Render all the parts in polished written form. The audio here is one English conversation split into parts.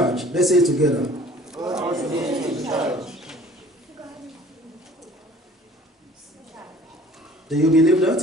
charge. Let's say it together. God is in charge. Do you believe that?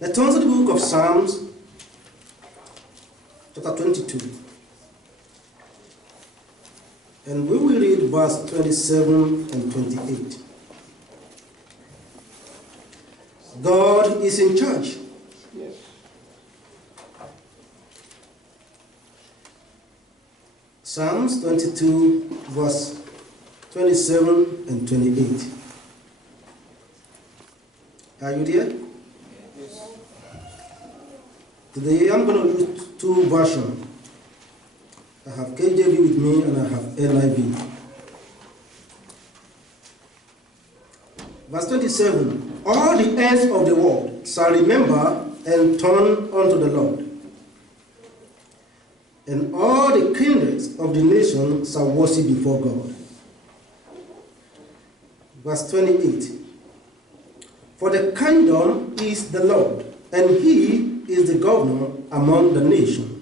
Let's turn to the book of Psalms, chapter 22. And we will read verse 27 and 28. God is in charge. Yes. Psalms 22, verse 27 and 28. Are you there? Yes. Today I'm going to use two versions. I have KJV with me and I have NIV. Verse 27. All the ends of the world shall remember and turn unto the Lord. And all the kindreds of the nations shall worship before God. Verse 28. For the kingdom is the Lord, and he is the governor among the nations.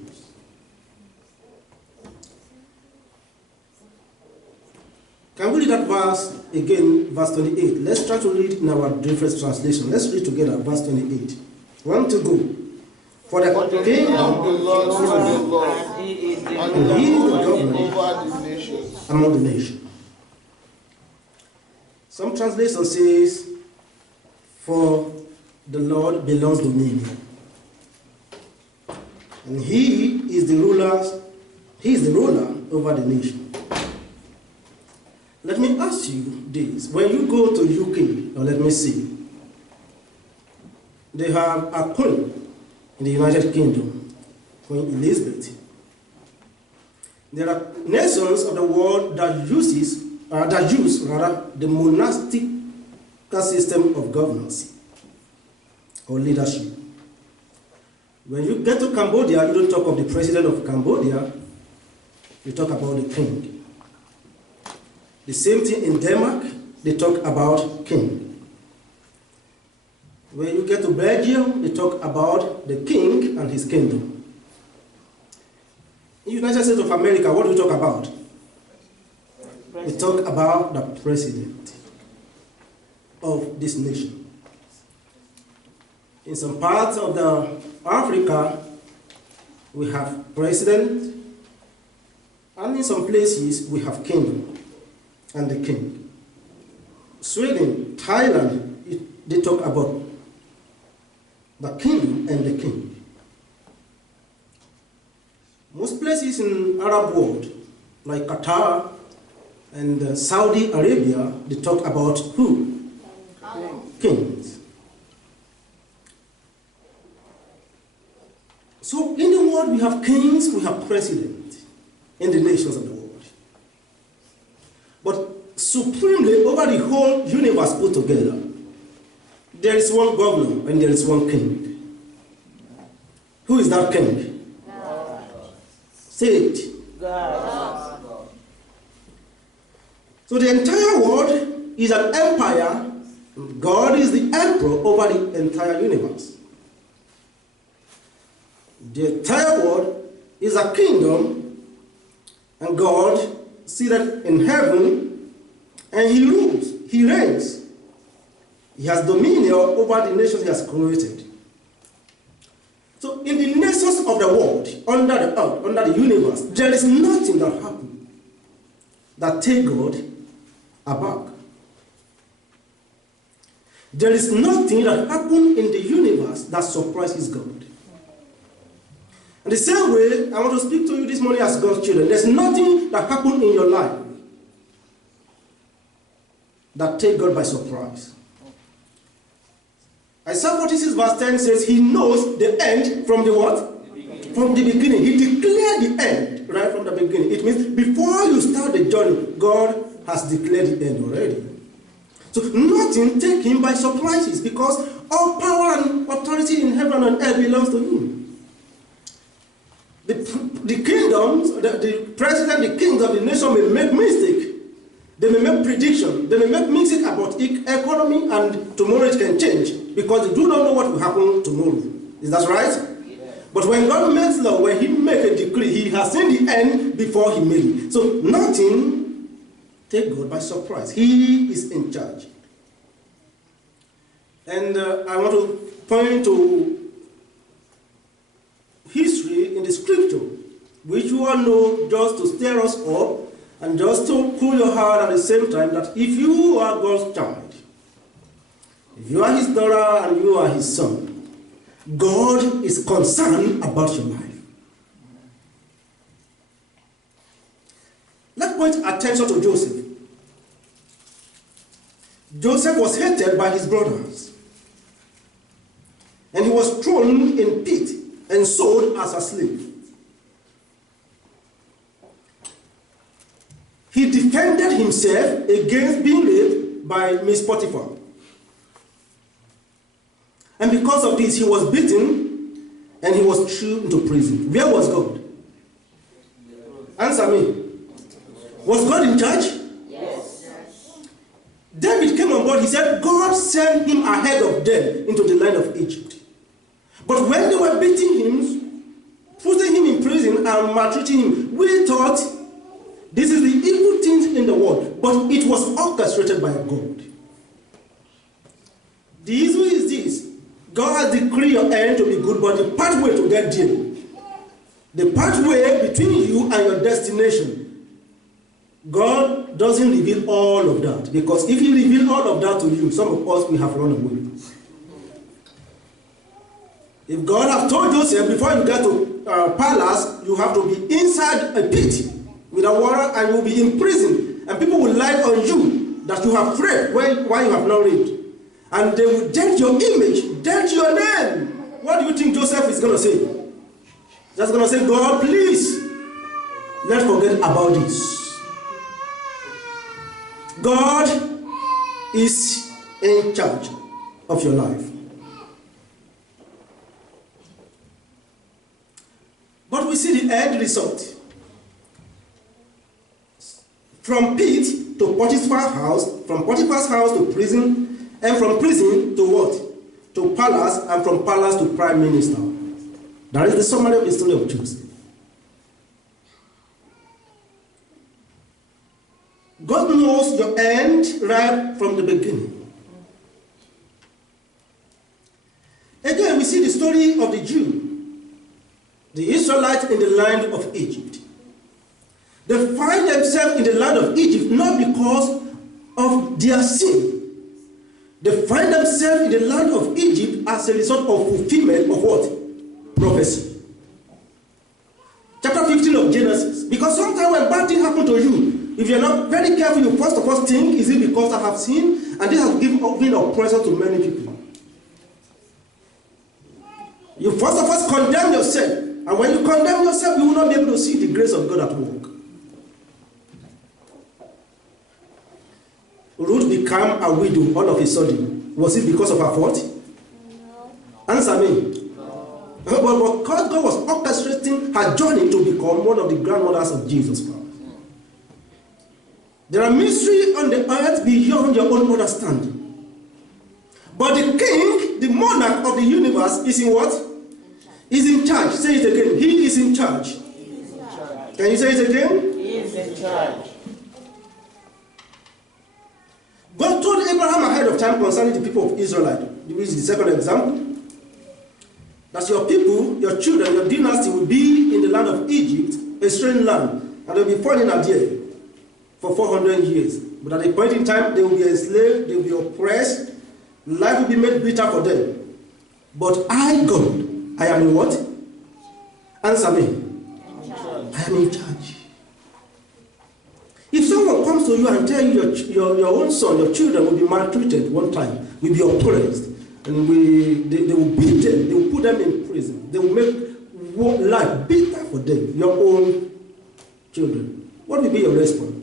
Can we read that verse again, verse 28? Let's try to read in our different translation. Let's read together, verse 28. 1 to go. For the kingdom of the Lord is the Lord, And he is the and he is the governor governor over the nations. among the nations. Some translation says, for the Lord belongs dominion. And he is the ruler over the nation. Let me ask you this. When you go to UK, or let me see, they have a queen in the United Kingdom, Queen Elizabeth. There are nations of the world that use the monastic system of governance or leadership. When you get to Cambodia, you don't talk of the president of Cambodia, you talk about the king. The same thing in Denmark, they talk about king. When you get to Belgium, they talk about the king and his kingdom. In the United States of America, what do we talk about? We talk about the president of this nation. In some parts of Africa, we have president, and in some places, we have kingdom and the king. Sweden, Thailand, they talk about the kingdom and the king. Most places in Arab world, like Qatar and Saudi Arabia, they talk about who? Kings. So in the world we have kings, we have presidents in the nations of the world. But supremely over the whole universe put together, there is one governor and there is one king. Who is that king? God. Say it. God. So the entire world is an empire. God is the emperor over the entire universe. The entire world is a kingdom, and God seated in heaven, and he rules, he reigns. He has dominion over the nations he has created. So in the nations of the world, under the earth, under the universe, there is nothing that happens that take God aback. There is nothing that happens in the universe that surprises God. In the same way, I want to speak to you this morning as God's children. There's nothing that happens in your life that take God by surprise. Isaiah 46 verse 10 says he knows the end from the what? From the beginning. He declared the end right from the beginning. It means before you start the journey, God has declared the end already. So nothing take him by surprises because all power and authority in heaven and earth belongs to him. The kingdoms, the president, the kings of the nation may make mistakes. They may make predictions. They may make mistakes about economy, and tomorrow it can change because they do not know what will happen tomorrow. Is that right? Yeah. But when God makes law, when he makes a decree, he has seen the end before he made it. So nothing take God by surprise. He is in charge. And I want to point to history in the scripture, which you all know, just to stir us up and just to cool your heart at the same time, that if you are God's child, if you are his daughter and you are his son, God is concerned about your life. Let's point attention to Joseph. Joseph was hated by his brothers, and he was thrown in pit and sold as a slave. He defended himself against being raped by Miss Potiphar. And because of this, he was beaten and he was thrown into prison. Where was God? Answer me. Was God in charge? Yes. David came on board. He said God sent him ahead of them into the land of Egypt. But when they were beating him, putting him in prison and maltreating him, we thought this is the evil things in the world. But it was orchestrated by God. The issue is this. God has decreed your end to be good, but the pathway to get there, the pathway between you and your destination, God doesn't reveal all of that. Because if he revealed all of that to you, some of us, we have run away. If God has told Joseph, before you get to palace, you have to be inside a pit with a water and you'll be in prison. And people will lie on you that you have prayed while you have not read. And they will dent your image, dent your name. What do you think Joseph is going to say? Just going to say, God, please, let's forget about this. God is in charge of your life. But we see the end result. From pit to Potiphar's house, from Potiphar's house to prison, and from prison to what? To palace, and from palace to prime minister. That is the summary of the story of Joseph. God knows your end right from the beginning. Again, we see the story of the Jew, the Israelites in the land of Egypt. They find themselves in the land of Egypt not because of their sin. They find themselves in the land of Egypt as a result of fulfillment of what? Prophecy. Chapter 15 of Genesis. Because sometimes when bad things happen to you, if you're not very careful, you first of all think, is it because I have sinned? And this has been oppressive to many people. You first of all condemn yourself. And when you condemn yourself, you will not be able to see the grace of God at work. Ruth became a widow all of a sudden. Was it because of her fault? No. Answer me. No. But God was orchestrating her journey to become one of the grandmothers of Jesus Christ. There are mysteries on the earth beyond your own understanding. But the king, the monarch of the universe, is in what? Is in charge. Say it again. He is in charge. Can you say it again? He is in charge. God told Abraham ahead of time concerning the people of Israel. This is the second example. That your people, your children, your dynasty will be in the land of Egypt, a strange land, and they'll be falling out there for 400 years. But at a point in time, they will be enslaved, they will be oppressed, life will be made bitter for them. But I, God, I am in what? Answer me. I am in charge. If someone comes to you and tells you your own son, your children will be maltreated one time, will be oppressed, and they will beat them, they will put them in prison, they will make life bitter for them, your own children, what will be your response?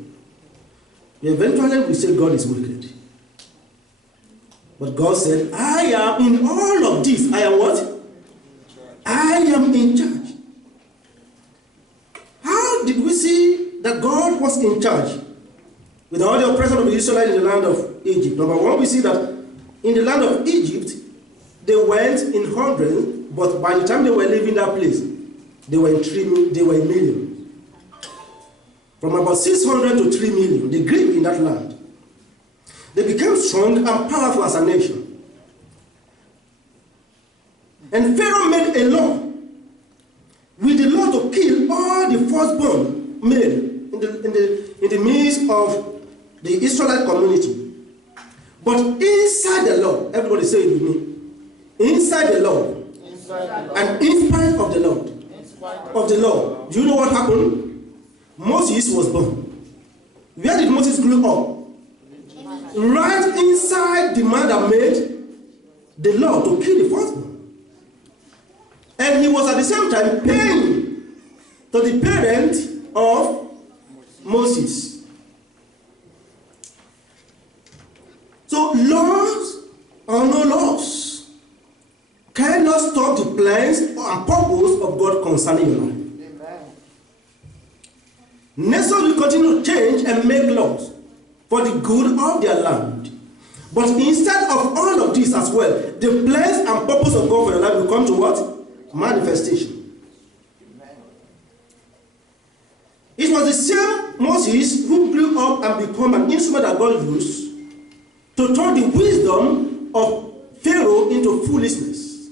You eventually will say God is wicked. But God said, I am in all of this. I am what? I am in charge. How did we see that God was in charge with all the oppression of the Israelites in the land of Egypt? Number one, we see that in the land of Egypt, they went in hundreds But by the time they were leaving that place, they were in millions. From about 600 to 3 million, they grew in that land. They became strong and powerful as a nation. And Pharaoh made a law with the law to kill all the firstborn male in the midst of the Israelite community. But inside the law, everybody say it with me, inside the law, and in spite of the law, do you know what happened? Moses was born. Where did Moses grow up? Right inside the man that made the law to kill the firstborn. And he was at the same time paying to the parent of Moses. So laws or no laws cannot stop the plans and purpose of God concerning your life. Nations will continue to change and make laws for the good of their land. But instead of all of this as well, the plans and purpose of God for your life will come to what? Manifestation. It was the same Moses who grew up and became an instrument that God used to turn the wisdom of Pharaoh into foolishness.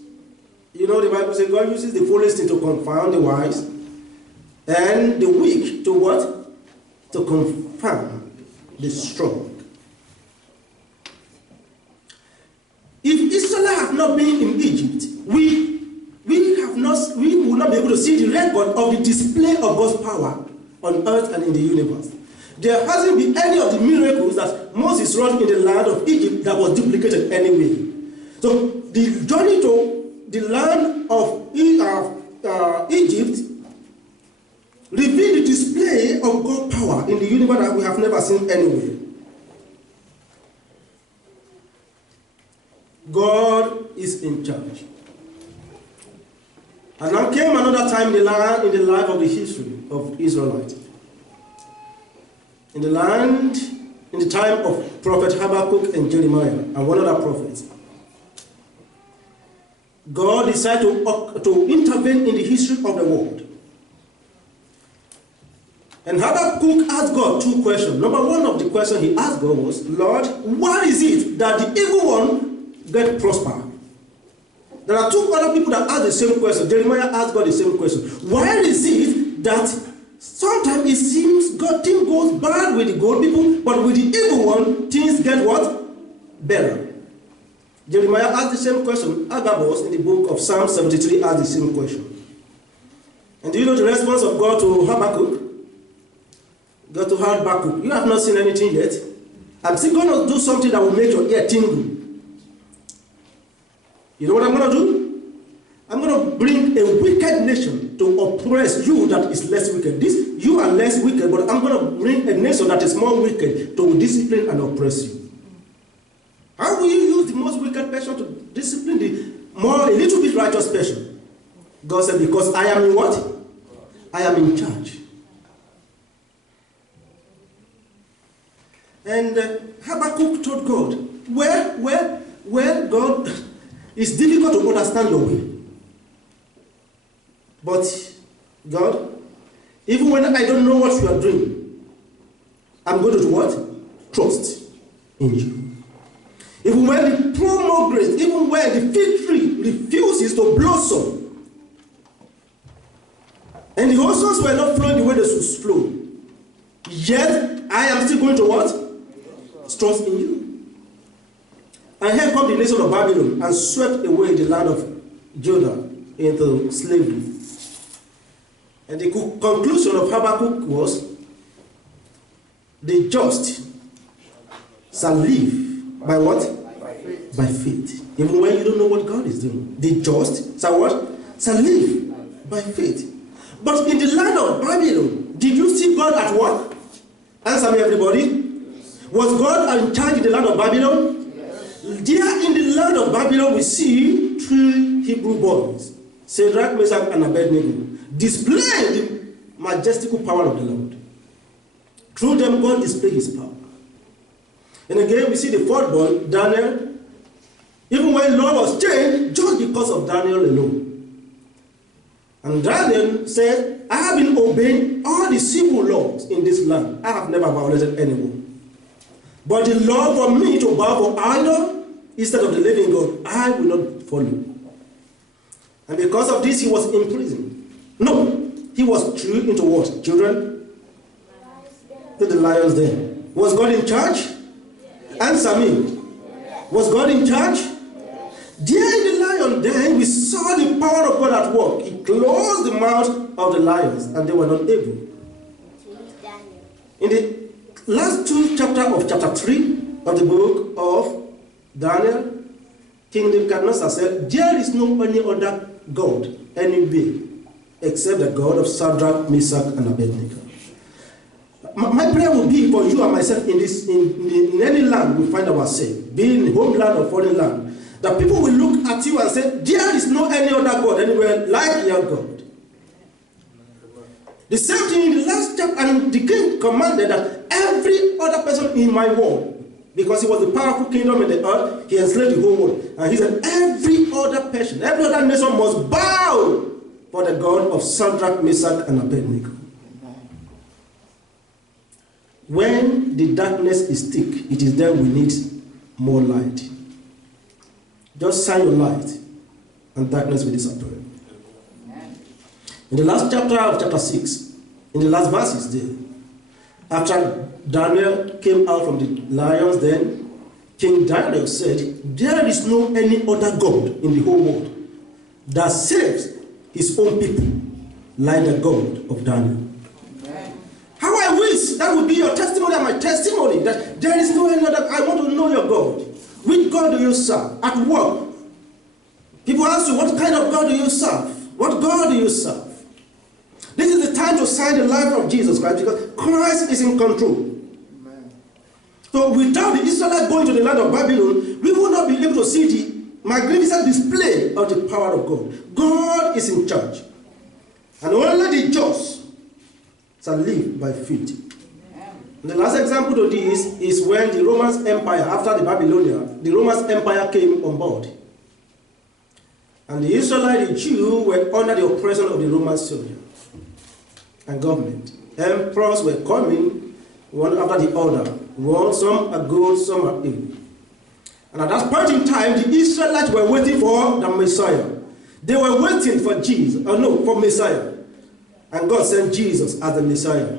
You know, the Bible says God uses the foolish thing to confound the wise, and the weak to what? To confound the strong. If Israel had not been in Egypt, we will not be able to see the record of the display of God's power on earth and in the universe. There hasn't been any of the miracles that Moses wrought in the land of Egypt that was duplicated anyway. So the journey to the land of Egypt reveal the display of God's power in the universe that we have never seen anywhere. God is in charge. And now came another time in the life of the history of Israelites. In the land, in the time of Prophet Habakkuk and Jeremiah and one other prophets, God decided to intervene in the history of the world. And Habakkuk asked God two questions. Number one of the questions he asked God was, Lord, why is it that the evil one get prosper? There are two other people that asked the same question. Jeremiah asked God the same question. Why is it that sometimes it seems God things goes bad with the good people, but with the evil one, things get what? Better. Jeremiah asked the same question. Agabus in the book of Psalm 73 asked the same question. And do you know the response of God to Habakkuk? God to Habakkuk, you have not seen anything yet. I'm still going to do something that will make your ear tingle. You know what I'm going to do? I'm going to bring a wicked nation to oppress you that is less wicked. You are less wicked, but I'm going to bring a nation that is more wicked to discipline and oppress you. How will you use the most wicked person to discipline a little bit righteous person? God said, because I am in what? I am in charge. And Habakkuk told God, well, God, it's difficult to understand your way. But, God, even when I don't know what you are doing, I'm going to do what? Trust in you. Even when the pomegranate, even when the fig tree refuses to blossom, and the oceans were not flowing the way they should flow, yet I am still going to what? Trust in you. And here comes the nation of Babylon and swept away the land of Judah into slavery. And the conclusion of Habakkuk was, the just shall live by what? By faith. Even when you don't know what God is doing. The just shall what? Shall live by faith. But in the land of Babylon, did you see God at work? Answer me, everybody. Was God in charge in the land of Babylon? Yes. There in the land of Babylon, we see three Hebrew boys, Shadrach, Meshach, and Abednego, displaying the majestical power of the Lord. Through them, God displayed his power. And again, we see the fourth boy, Daniel. Even when law was changed, just because of Daniel alone, And Daniel said, I have been obeying all the civil laws in this land. I have never violated anyone. But the law for me to bow for idol instead of the living God, I will not follow. And because of this, he was imprisoned. No, he was threw into what? Children? To the lions den. Was God in charge? Answer me. Was God in charge? There in the lion den, we saw the power of God at work. He closed the mouth of the lions, and they were not able. In the last two chapters of chapter 3 of the book of Daniel, King Nebuchadnezzar said, there is no any other God anywhere except the God of Shadrach, Meshach, and Abednego. My prayer will be for you and myself in any land we find ourselves, be in homeland or foreign land, that people will look at you and say, there is no any other God anywhere like your God. The same thing in the last chapter, and the king commanded that every other person in my world, because he was the powerful kingdom in the earth, he enslaved the whole world. And he said, every other person, every other nation must bow for the God of Shadrach, Meshach, and Abednego. When the darkness is thick, it is then we need more light. Just shine your light, and darkness will disappear. In the last chapter of chapter 6, in the last verses there, after Daniel came out from the lions, then King Darius said, there is no any other God in the whole world that saves his own people like the God of Daniel. How I wish that would be your testimony and my testimony, that there is no any other. I want to know your God. Which God do you serve? At work, people ask you, what kind of God do you serve? What God do you serve? This is the time to sign the life of Jesus Christ, because Christ is in control. Amen. So without the Israelites going to the land of Babylon, we will not be able to see the magnificent display of the power of God. God is in charge. And only the just shall live by faith. And the last example to this is when the Roman Empire, after the Babylonian, the Roman Empire came on board. And the Israelites, the Jews, were under the oppression of the Roman soldier and government. Emperors were coming one after the other. One, some are good, some are evil. And at that point in time, the Israelites were waiting for the Messiah. They were waiting for Jesus, for Messiah. And God sent Jesus as the Messiah.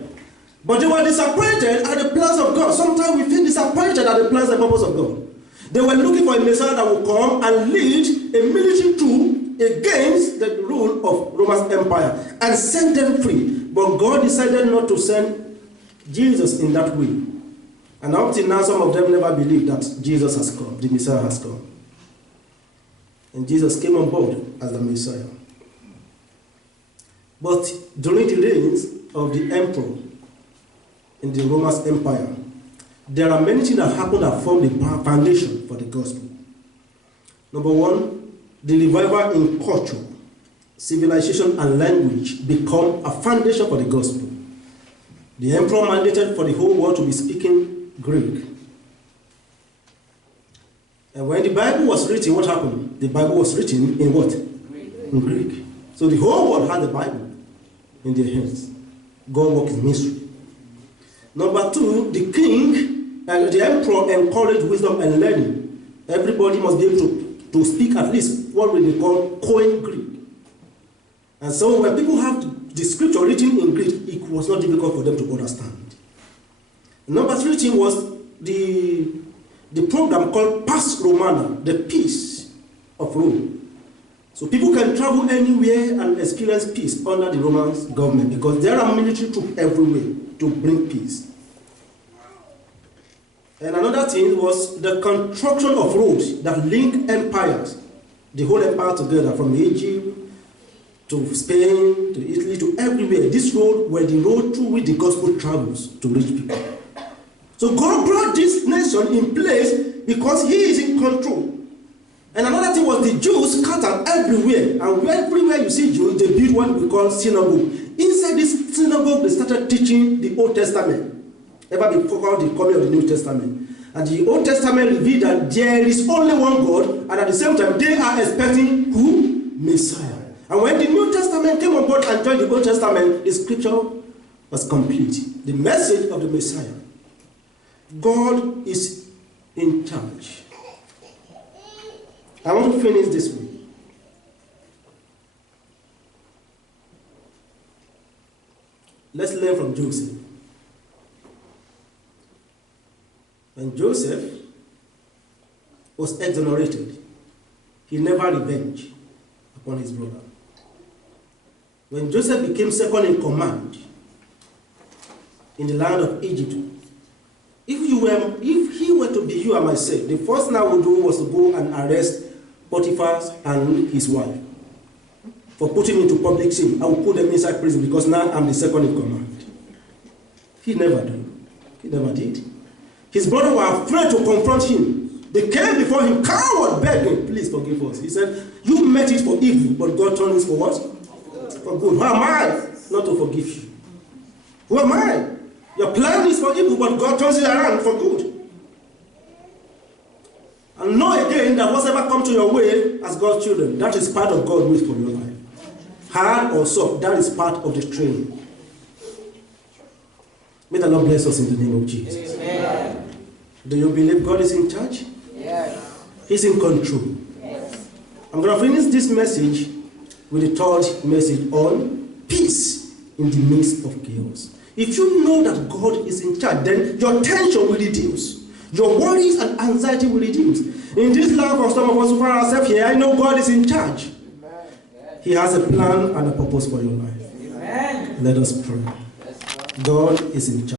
But they were disappointed at the plans of God. Sometimes we feel disappointed at the plans and purpose of God. They were looking for a Messiah that would come and lead a military coup against the rule of Roman Empire and set them free. But God decided not to send Jesus in that way. And up till now, some of them never believed that Jesus has come, the Messiah has come. And Jesus came on board as the Messiah. But during the reigns of the emperor in the Roman Empire, there are many things that happened that form the foundation for the gospel. Number one, the revival in culture, civilization, and language become a foundation for the gospel. The emperor mandated for the whole world to be speaking Greek. And when the Bible was written, what happened? The Bible was written in what? In Greek. So the whole world had the Bible in their hands. God worked in mystery. Number two, the king and the emperor encouraged wisdom and learning. Everybody must be able to speak at least what we call Koine Greek. And so when people have the scripture written in Greek, it was not difficult for them to understand. Number three thing was the program called Pax Romana, the peace of Rome. So people can travel anywhere and experience peace under the Roman government, because there are military troops everywhere to bring peace. And another thing was the construction of roads that link empires, the whole empire together, from Egypt to Spain to Italy to everywhere. This road were the road through which the gospel travels to reach people. So God brought this nation in place because He is in control. And another thing was the Jews scattered everywhere. And everywhere you see Jews, they built what we call synagogue. Inside this synagogue, they started teaching the Old Testament, ever before the coming of the New Testament. And the Old Testament revealed that there is only one God, and at the same time, they are expecting who? Messiah. And when the New Testament came on board and joined the Old Testament, the scripture was complete. The message of the Messiah. God is in charge. I want to finish this way. Let's learn from Joseph. When Joseph was exonerated, he never revenged upon his brother. When Joseph became second in command in the land of Egypt, if he were to be you and myself, the first thing I would do was to go and arrest Potiphar and his wife for putting into public shame. I would put them inside prison because now I'm the second in command. He never did. He never did. His brothers were afraid to confront him. They came before him, coward, begging, please forgive us. He said, you meant it for evil, but God turned it for what? For good. Who am I not to forgive you? Who am I? Your plan is for evil, but God turns it around for good. And know again that whatever comes to your way as God's children, that is part of God's will for your life. Hard or soft, that is part of the training. May the Lord bless us in the name of Jesus. Amen. Do you believe God is in charge? Yes. He's in control. Yes. I'm going to finish this message with the third message on peace in the midst of chaos. If you know that God is in charge, then your tension will reduce. Your worries and anxiety will reduce. In this life of some of us who find ourselves here, I know God is in charge. He has a plan and a purpose for your life. Amen. Let us pray. God is in charge.